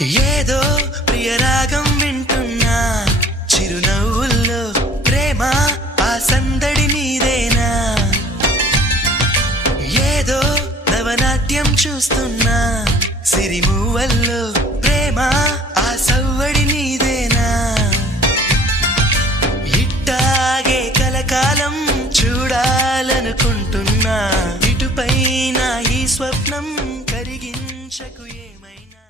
ఏదో ప్రియరాగం వింటున్నా చిరునవ్వుల్లో ప్రేమ ఆ సందడి నీదేనా ఏదో నవనాట్యం చూస్తున్నా సిరిమూవల్లో ప్రేమ ఆ సవ్వడి నీదేనా ఇట్టాగే కలకాలం చూడాలనుకుంటున్నా ఇటుపైన ఈ స్వప్నం కరిగించకు ఏమైనా